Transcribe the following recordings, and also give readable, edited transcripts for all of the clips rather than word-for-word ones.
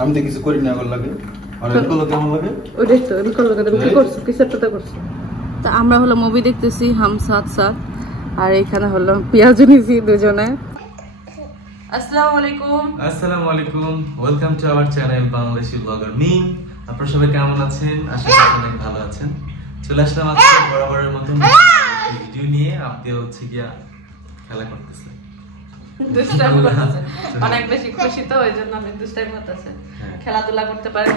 আমি তো কিছু করি না লাগে আমরা হলো মুভি দেখতেছি হাম সাথ সাথ, আর এখানে হলো পেঁয়াজ নিয়েছি দুজনে। আসসালামু আলাইকুম। আসসালামু আলাইকুম, welcome to our channel Bangladeshi blogger Mim. আপনারা সবাই কেমন আছেন? আশা করি অনেক ভালো আছেন। চলে আসলাম আজকে বরাবরের মতো ভিডিও নিয়ে। আপনি হচ্ছে গিয়া খেলা করতেছে, অনেক বেশি খুশি তো ওই জন্য আমি দুষ্টাইম করতেছে, খেলাধুলা করতে পারে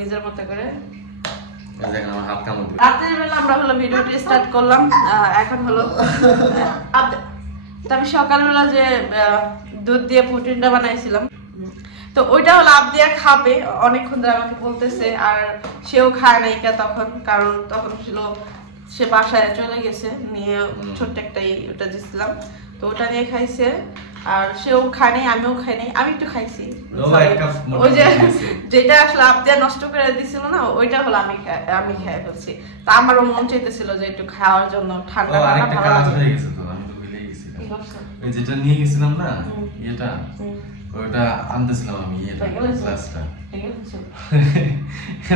নিজের মতো করে। রাতের বেলা আমরা হলো ভিডিওটি স্টার্ট করলাম। এখন হলো আমি সকালবেলা যে দুধ দিয়ে প্রোটিনটা বানাইছিলাম, তো ওইটা হলো আবদিয়া খাবে, অনেকক্ষণ ধরে আমাকে বলতেছে। আর সেও খায় নাই তখন, কারণ তখন ছিল সে বাসায় চলে গেছে নিয়ে, ছোট্ট একটাই ওটা দিছিলাম, তো ওটা নিয়ে খাইছে। আর সেও খায় নাই, আমিও খাই নাই, আমি একটু খাইছি। ওই যে যেটা আসলে আবদিয়া নষ্ট করে দিছিল না, ওইটা হলো আমি খেয়ে ফেলছি। তা আমারও মন চাইতেছিল যে একটু খাওয়ার জন্য, ঠান্ডা যেটা নিয়ে গেছিলাম না, এটা ওটা আনতেছিলাম আমি, গ্লাসটা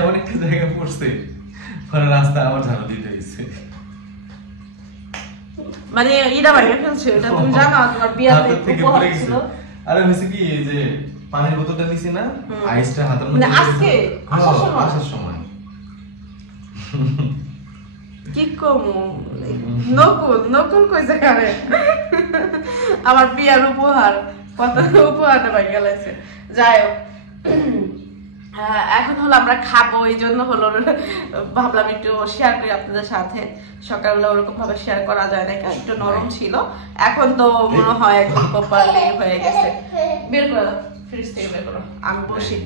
অনেকটা জায়গা পড়ছে, পরে রাস্তা আবার ঝাড়ু দিতে গেছে, মানে এটা বাইরে ফেলছে। এটা তুমি জানো তোমার বিয়াতে উপহার ছিল। আরে হইছে কি যে পানির বোতলটা নিছি না, আইসটা হাতের মধ্যে আজকে আসার সময় কি কমু নকুল কই জায়গায় আমার বিয়ার উপহার, কত উপহারটা বাইরে গেছে। যাই হোক, এখন হলো আমরা খাবো, এই জন্য হলো ভাবলাম একটু শেয়ার করি আপনাদের সাথে। সকালবেলা ওরকম ভাবে শেয়ার করা যায় না, একটু নরম ছিল, এখন তো মনে হয় একদম প্রপারলি হয়ে গেছে। বের করো, ফ্রিজ থেকে বের করো, আমি বসি।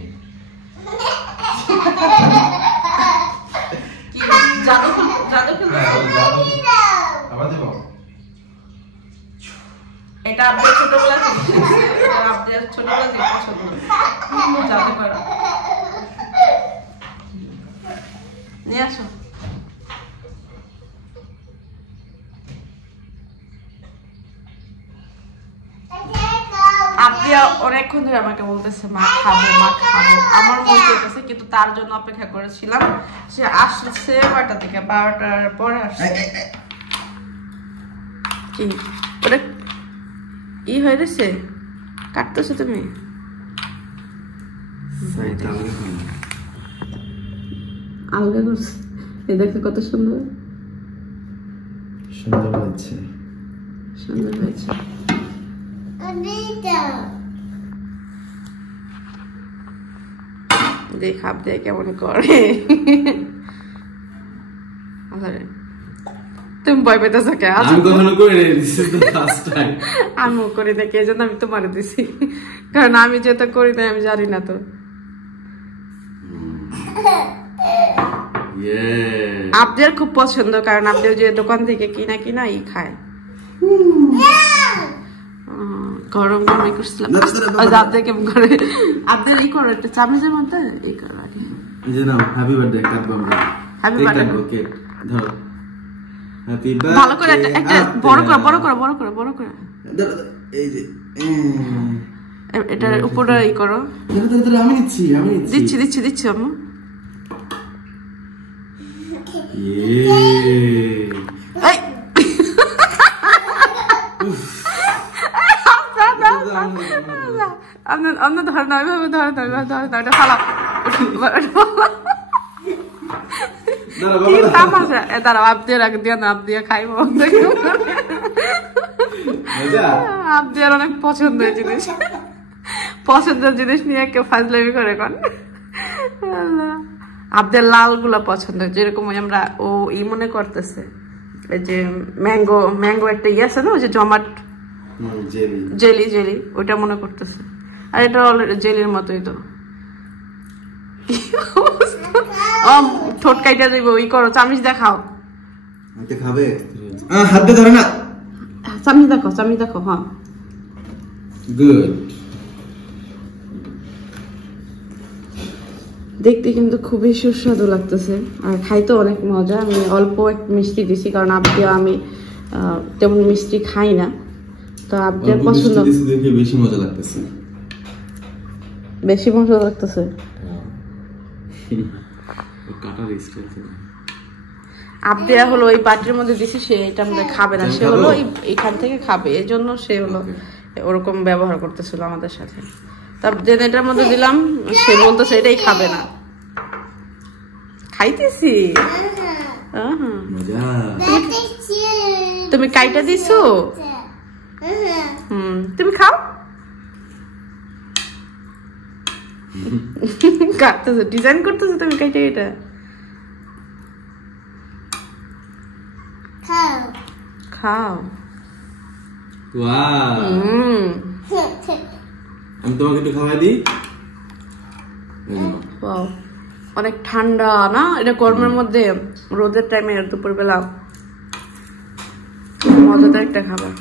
এটা আপনার ছোটবেলা জাদু করা নিয়ে আসো। আপনি অনেকক্ষণ ধরে আমাকে বলতেছে মা খাবো মা খাবো, আমার মন চাইতেছে, কিন্তু তার জন্য অপেক্ষা করেছিলাম। সে আসছে 12টা থেকে, 12টার পরে আসছে। কি ওটা ই হয়ে গেছে, কাটতেছো তুমি? আলগা করছে, এই দেখো কত সুন্দর সুন্দর হয়েছে, সুন্দর হয়েছে। দেখ আপনি কেমন করে, তুমি ভয় পেতেছ কে? আমিও করি দেখি, এই জন্য আমি তোমার দিছি, কারণ আমি যেটা করি না আমি জানি না। তো আপনার খুব পছন্দ, কারণ আপনি যে দোকান থেকে কিনা ই খায়। গরম গরম করছিলাম, আপনি কেমন করে আপনার ই করো একটা চামচের মধ্যে এই করো আগে। হ্যাপি বার্থডে কাটবো আমরা, হ্যাপি বার্থডে কেক ধরো, হ্যাপি বার্থডে। ভালো করে একটা বড় করে এই যে এটার উপরে ই করো। আমি দিচ্ছি আম্মু। ধর না, ওইভাবে ধর না, এটা ফালাও। দাঁড়াও, আপদিয়ার আগে দিয়ে না, আপদিয়া খাইবো। আপদিয়ার অনেক পছন্দের জিনিস, পছন্দের জিনিস নিয়ে কেউ ফাজলামি করে কোন। আপদের লাল গুলা পছন্দ, যেরকম আমরা ও ই মনে করতেছে এই যে ম্যাঙ্গো একটা ই আছে না, ওই যে জমাট জেলি ওইটা মনে করতেছে। আর এটা অলরেডি জেলির মতোই। তো ঠোঁট কাইটা যাইব, ই করো, চামিচ দেখাও। খাবে হাত দিয়ে ধরে না, চামিচ দেখো। হ্যাঁ গুড, দেখতে কিন্তু খুবই সুস্বাদু লাগতেছে আর খাইতে অনেক মজা। আমি অল্প একটু মিষ্টি দিছি কারণ আবদিয়া আমি তেমন মিষ্টি খাই না, তো আবদিয়ার পছন্দ। বেশি মজা লাগতেছে, বেশি মজা লাগতেছে। আবদিয়া হলো ওই বাটির মধ্যে দিছি, সে এটা আমাদের খাবে না, সে হলো এইখান থেকে খাবে, এই জন্য সে হলো ওরকম ব্যবহার করতেছিল আমাদের সাথে। তারপর যে এটার মধ্যে দিলাম সে বলতেছে এটাই খাবে না। খাইতেছি। তুমি কাইটা দিছো? তুমি খাও। কাটতেছো, ডিজাইন করতেছো তুমি কাইটা। এটা খাও। আমি তোমাকে একটু খাওয়াই দিই। অনেক ঠান্ডা না এটা, গরমের মধ্যে রোদের টাইমে দুপুর বেলা মজাদার একটা খাবার।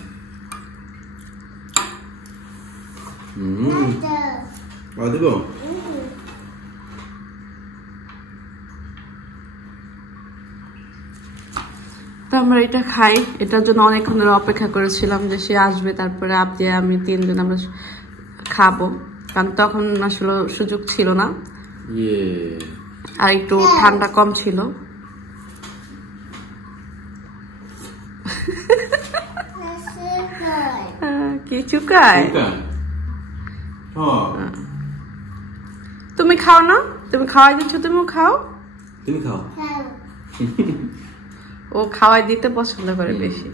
তো আমরা এটা খাই, এটার জন্য অনেকক্ষণ ধরে অপেক্ষা করেছিলাম যে সে আসবে, তারপরে আপনি আমি তিনজন আমরা খাবো, কারণ তখন আসলে সুযোগ ছিল না আর একটু ঠান্ডা কম ছিল। কি চুকায়? তুমি খাও না? তুমি খাওয়াই দিচ্ছ, তুমিও খাও। তুমি খাও। ও খাওয়াই দিতে পছন্দ করে বেশি।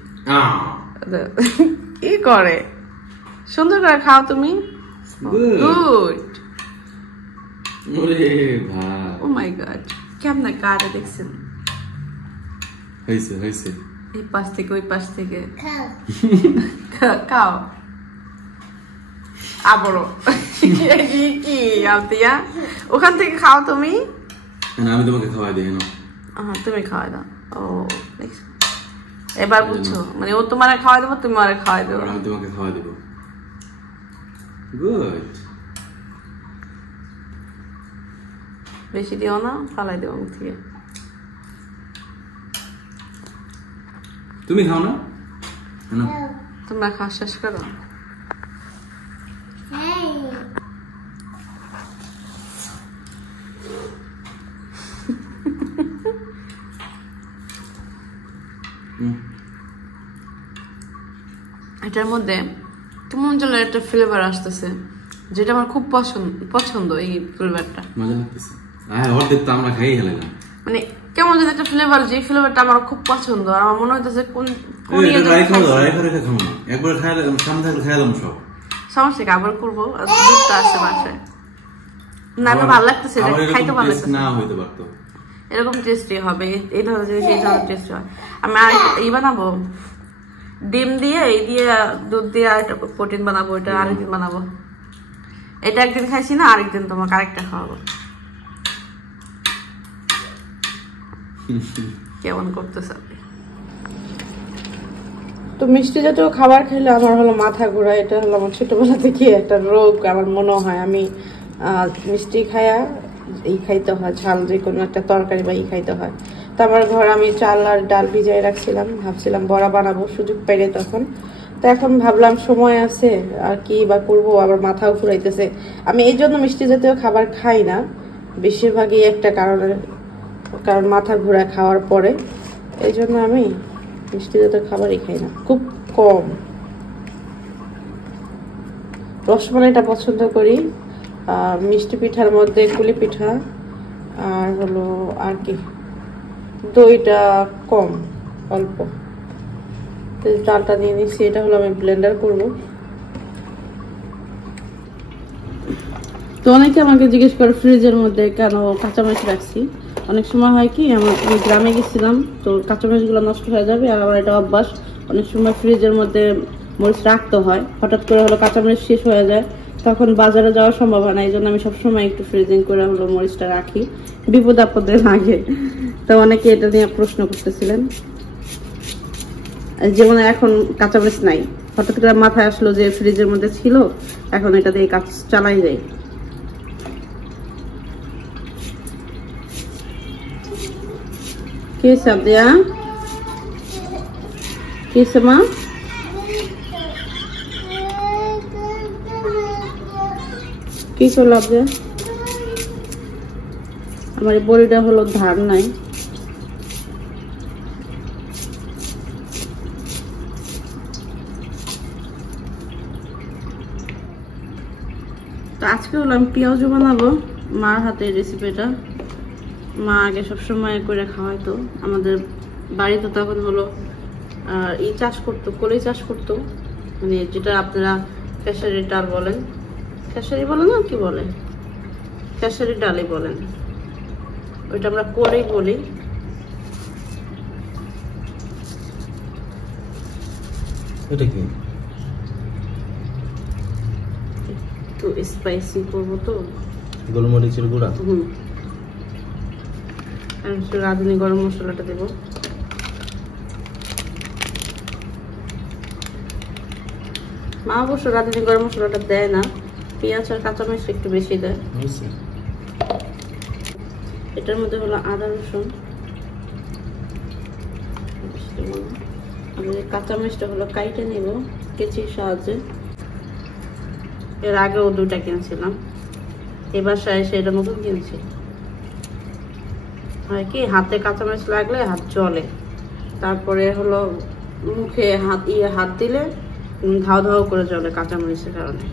কি করে? সুন্দর করে খাও তুমি। গুড। ও মাই গড, কেমনে কাটে দেখছেন? হইছে হইছে। এই পাশ থেকে ওই পাশ থেকে খাও। আবারও কি আলতিয়া, ওখান থেকে খাও তুমি। আমি তোমাকে খাওয়াই দিই না। তুমি খাওয়াই দাও। ও এবার বুঝছো, মানে ও তোমারে খাওয়াই দেবো, তুমি আরে খাওয়াই দেবো। আমি তোমাকে খাওয়াই দেবো। গুড। বেশি দিও না, ফালাই দেবো মুখ থেকে। তুমি খাও না? তোমরা খাওয়া শেষ করো। এটার মধ্যে কেমন যেন একটা ফ্লেভার আসতেছে, যেটা আমার খুব পছন্দ। এই ফ্লেভারটা মজা লাগতেছে। অর্ধেক তো আমরা খাই গেলাম, মানে কেমন যেন একটা ফ্লেভার, যে ফ্লেভারটা আমার খুব পছন্দ। আর আমার মনে হইতেছে একবার খাইলাম, সামনে থাকলে খাইলাম সব। সমস্যা কি, আবার করবো, দুধটা আসছে বাসায়। না না, ভালো লাগতেছে, খাইতে ভালো লাগতেছে। না হইতে পারতো, এরকম টেস্টি হবে, এই ধরনের জিনিস এই ধরনের টেস্টি হয়। আমি আর এই বানাবো ডিম দিয়ে, এই দিয়ে দুধ দিয়ে আরেকটা প্রোটিন বানাবো, এটা আরেকদিন বানাবো। এটা একদিন খাইছি না, আরেকদিন তোমাকে আরেকটা খাওয়াবো। কেমন করতেছে? তো মিষ্টি জাতীয় খাবার খেলে আমার হলো মাথা ঘোরা, এটা হলো আমার ছোটবেলা থেকে একটা রোগ আমার মনে হয়। আমি মিষ্টি খাইয়া এই খাইতে হয়, ঝাল যে কোনো একটা তরকারি বা এই খাইতে হয়। তো আমার ঘরে আমি চাল আর ডাল ভিজাই রাখছিলাম, ভাবছিলাম বড়া বানাবো সুযোগ পাইলে তখন। তো এখন ভাবলাম সময় আছে, আর কি বা করবো, আবার মাথাও ঘুরাইতেছে। আমি এই জন্য মিষ্টি জাতীয় খাবার খাই না বেশিরভাগই, একটা কারণ মাথা ঘোরা খাওয়ার পরে, এই জন্য আমি মিষ্টি জাতীয় খাবারই খাই না, খুব কম। রসমালাইটা পছন্দ করি, মিষ্টি পিঠার মধ্যে কুলি পিঠা, আর হলো আর কি দইটা কম, অল্প। তো চালটা নিয়ে নিচ্ছি, এটা হলো আমি ব্লেন্ডার করব। তো অনেকে আমাকে জিজ্ঞেস করে ফ্রিজের মধ্যে কেন কাঁচামরিচ রাখছি। অনেক সময় হয় কি, আমি গ্রামে গেছিলাম, তো কাঁচামরিচগুলো নষ্ট হয়ে যাবে, আর আমার এটা অভ্যাস অনেক সময় ফ্রিজের মধ্যে মরিচ রাখতে হয়। হঠাৎ করে হলো কাঁচামরিচ শেষ হয়ে যায়, তখন বাজারে যাওয়ার সম্ভব হয় না, এই জন্য আমি সবসময় একটু ফ্রিজিং করে হলো মরিচটা রাখি, বিপদ আপদে লাগে। তো অনেকে এটা নিয়ে প্রশ্ন করতেছিলেন, যেমন এখন কাঁচামরিচ নাই, হঠাৎ করে মাথায় আসলো যে ফ্রিজের মধ্যে ছিল, এখন এটা দিয়ে কাজ চালাই যায়। কি সাদিয়া কি সমা কি করলাম যে আমার এই বড়িটা হলো ধার নাই তো আজকে হলো আমি পেঁয়াজও বানাবো মার হাতে রেসিপিটা মা আগে সবসময় করে খাওয়াইতো আমাদের বাড়িতে তখন হলো ই চাষ করতো কলাই চাষ করতো মানে যেটা আপনারা খেসারি ডাল বলেন খেসারি বলে না কি বলে খেসারি ডালই বলেন ওইটা আমরা কলাই বলি এটা কি একটু স্পাইসি করবো তো গোলমরিচের গুঁড়া আর একটু রাঁধুনি গরম মশলাটা দেবো মা অবশ্য রাঁধুনি গরম মশলাটা দেয় না পেঁয়াজ আর কাঁচামরিচ একটু বেশি দেয় এটার মধ্যে হলো আদা রসুন আমি কাঁচামরিচটা হলো কাইটে নিব কেচির সাহায্যে এর আগেও 2টা কিনেছিলাম এবার সেটা নতুন কিনেছি হয় কি হাতে কাঁচামরিচ লাগলে হাত জ্বলে তারপরে হলো মুখে হাত দিলে ধাও ধাও করে জ্বলে কাঁচামরিচের কারণে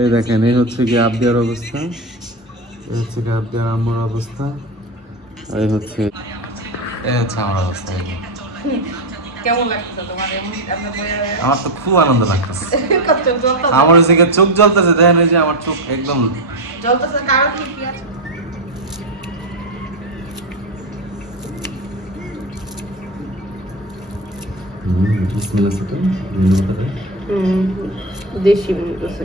এই দেখেন এই হচ্ছে কি আবদিয়ার অবস্থা এই হচ্ছে কি আবদিয়ার আম্মুর অবস্থা আর এই হচ্ছে আমার অবস্থা কেমন লাগছে তোমার আমার তো খুব আনন্দ লাগতেছে আমার ওইদিকে চোখ জ্বলতেছে দেখেন এই যে আমার চোখ একদম জ্বলতেছে কারণ কি পেঁয়াজ দেশি মনে করছে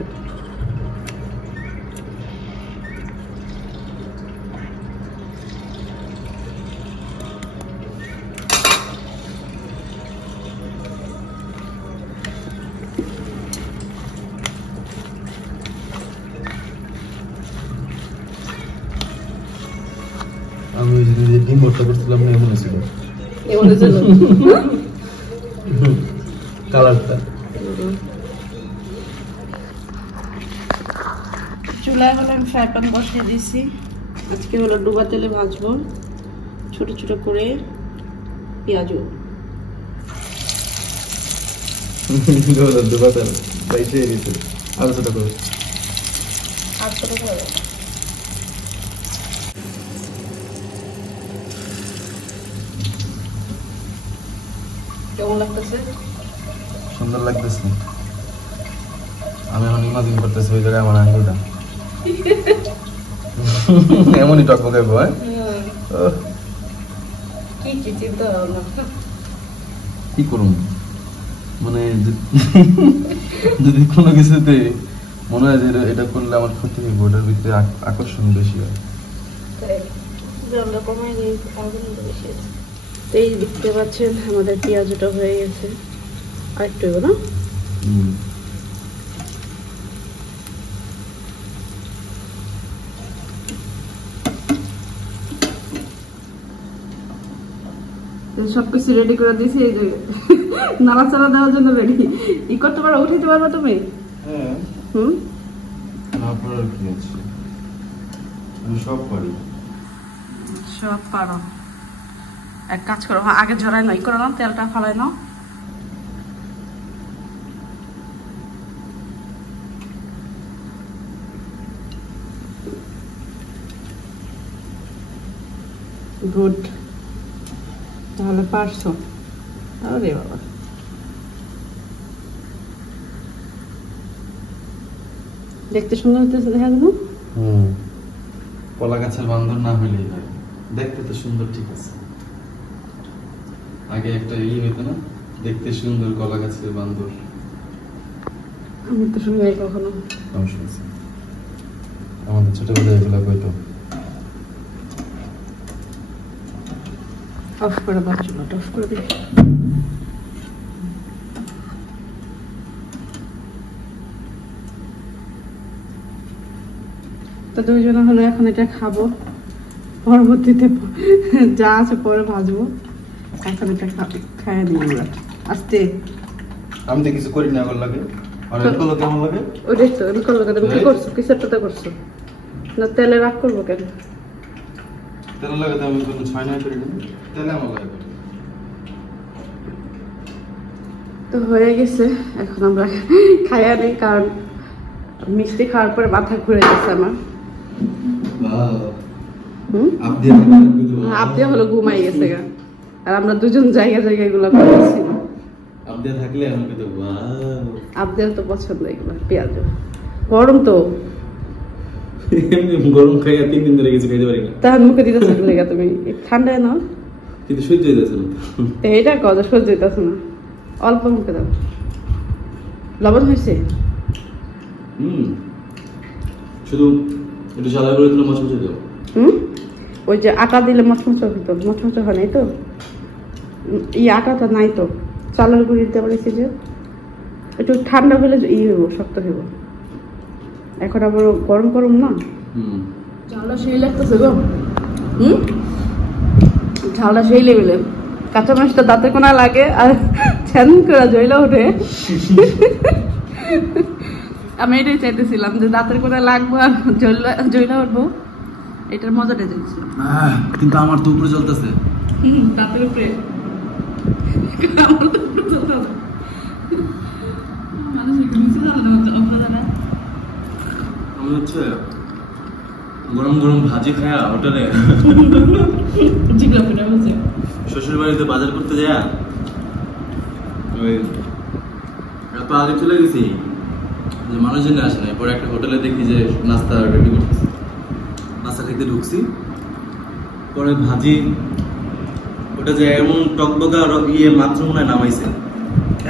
আমি যে ডিম ভর্তা করছিলাম না এমন ছিল কালারটা চুলায় হলো আমি ফ্রাই প্যান বসিয়ে দিয়েছি আজকে হলো ডুবা তেলে ভাজবো ছোট ছোট করে পেঁয়াজও ডুবা তেল বাইশে দিতে আরো ছোট করে আর ছোট করে কেমন লাগতেছে সুন্দর লাগতেছে আমি এখন ইমাজিন করতেছি ওই জায়গায় আমার আঙ্গুলটা এমনই টকবকে বয় কি কি চিন্তা ভাবনা কি করুন মানে যদি কোনো কিছুতে মনে হয় যে এটা করলে আমার ক্ষতি হইব ওটার ভিতরে আকর্ষণ বেশি হয় আমরা কমাই দিই বেশি এই দেখতে পাচ্ছেন আমাদের পেঁয়াজটা হয়ে গেছে আর একটু না সবকিছু রেডি করে দিয়েছি এই যে নাড়াচাড়া দেওয়ার জন্য রেডি ই করতে পারো উঠাইতে পারবা তুমি হ্যাঁ তারপর আর কি আছে আমি সব পারি সব পারো এক কাজ করো আগে ঝরাই নাও ই করো না তেলটা ফালাই নাও গুড তাহলে পারছো আরে বাবা দেখতে সুন্দর হতেছে দেখা যাবো কলা গাছের বান্দর না হইলেই হয় দেখতে তো সুন্দর ঠিক আছে আগে একটা হইতো না দেখতে সুন্দর কলা গাছের বান্দর আমি তো শুনি নাই কখনো আমাদের ছোটবেলায় এগুলো কইতো অফ করে বাচ্চা অফ করে দিই তো দুইজনে হলো এখন এটা খাবো, পরবর্তীতে যা আছে পরে ভাজবো। এখন এটা খাইয়ে দিই আমরা আস্তে। আমি তো কিছু করি না, আমার লাগে আর এগুলো কেমন লাগে? ওইটাই তো আমি করবো কেন? কি করছো? কিসের পাতা করছো না? তেলে রাগ করবো কেন? তেল লাগে তো আমি কোনো ছয় নয় করি না, তেলে আমার লাগে। তো হয়ে গেছে, এখন আমরা খাইয়া নিই, কারণ মিষ্টি খাওয়ার পরে মাথা ঘুরে গেছে আমার। আপনি হলো ঘুমাই গেছে গা, আর আমরা দুজন জায়গায় এগুলো করেছি। আপনি থাকলে আমাকে তো আপনার তো পছন্দ এগুলো পেঁয়াজ। গরম তো, গরম খাইয়া 3 দিন ধরে কিছু খাইতে পারি না। তার মুখে দিতেছ লেগা তুমি, ঠান্ডায় না কিন্তু সহ্য হইতেছে না। এটা কথা সহ্য হইতেছে না, অল্প মুখে দাও। লবণ হয়েছে? শুধু একটু সাদা করে দিলে মচমচে দাও। ওই যে আটা দিলে মচমচে হইতো, মচমচে হয় নাই তো? এই আটাটা নাই তো, চালের গুঁড়ি দিতে পারিস যে একটু ঠান্ডা হলে হইব, শক্ত হইব। এখন আবার গরম গরম না, ঝালটা সেই লাগতেছে গো। ঝালটা সেই লেভেলে, কাঁচা মাছটা দাঁতে কোনা লাগে আর ছ্যান করে জইলা ওঠে। আমি এটাই চাইতেছিলাম যে দাঁতের কোনা লাগবো আর জইলা উঠবো, এটার মজাটা চাইছিলাম। কিন্তু আমার তো উপরে জ্বলতেছে। দাঁতের উপরে আমার তো উপরে জ্বলতেছে। আমি হচ্ছে গরম গরম ভাজি খায়া হোটেলে শ্বশুর বাড়িতে বাজার করতে যায়, ওই এত আগে চলে গেছি যে মানুষজন আসে না। পরে একটা হোটেলে দেখি যে নাস্তা রেডি করতেছে, নাস্তা খেতে ঢুকছি। পরে ভাজি ওটা যে এমন টকবগা ইয়ে মাত্র মনে হয় নামাইছে,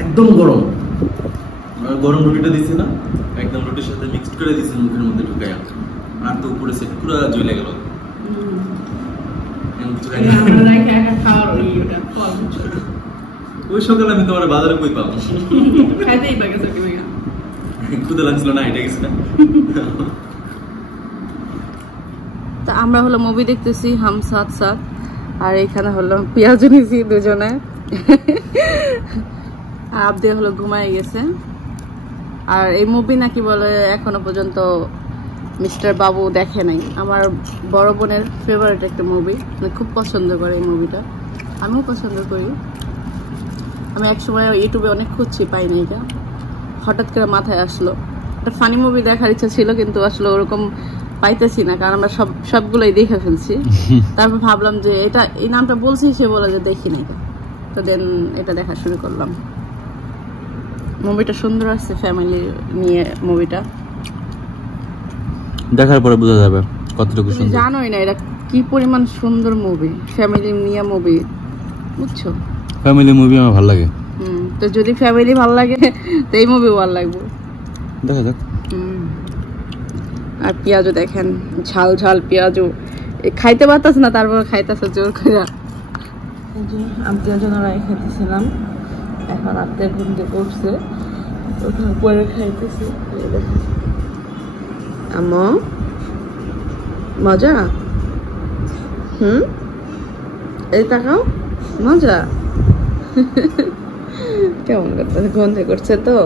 একদম গরম। গরম রুটিটা দিছে না, একদম রুটির সাথে মিক্সড করে দিছে মুখের মধ্যে ঢুকাইয়া, আর তো উপরে সেট পুরো জ্বলে গেল। ওই সকালে আমি তোমার বাজারে কই পাবো, ক্ষুদা লাগছিল না, এটা গেছে না। তা আমরা হলো মুভি দেখতেছি হাম সাথ সাথ, আর এখানে হলো পেঁয়াজ নিয়েছি দুজনে। আবদে হলো ঘুমাই গেছে। আর এই মুভি নাকি বলে এখনো পর্যন্ত মিস্টার বাবু দেখে নাই। আমার বড় বোনের ফেভারিট একটা মুভি, খুব পছন্দ করে এই মুভিটা, আমিও পছন্দ করি। আমি একসময় ইউটিউবে অনেক খুঁজছি, পাই নাই, এটা হঠাৎ করে মাথায় আসলো। একটা ফানি মুভি দেখার ইচ্ছা ছিল, কিন্তু আসলে ওরকম পাইতেছি না, কারণ আমরা সবগুলোই দেখে ফেলছি। তারপর ভাবলাম যে এটা এই নামটা বলছি, সে বলে যে দেখি নাই, তো দেন এটা দেখা শুরু করলাম। মুভিটা সুন্দর আছে, ফ্যামিলি নিয়ে মুভিটা দেখার পরে বোঝা যাবে কতটুকু সুন্দর। জানোই না এটা কি পরিমাণ সুন্দর মুভি, ফ্যামিলি নিয়ে মুভি, বুঝছো? ফ্যামিলি মুভি আমার ভালো লাগে। তো যদি ফ্যামিলি ভালো লাগে তো এই মুভি ভালো লাগবে, দেখা যাক। আর পেঁয়াজও দেখেন, ঝাল ঝাল পেঁয়াজও খাইতে পারতাস না, তারপর খাইতেছে জোর করে। আত্মীয় জনরাই খাইতেছিলাম, এখন আত্মীয় ঘুম থেকে উঠছে, ওঠার পরে খাইতেছি। আম্মু মজা, এই তাকাও, মজা। কেমন করতেছে, গন্ধে করছে তো।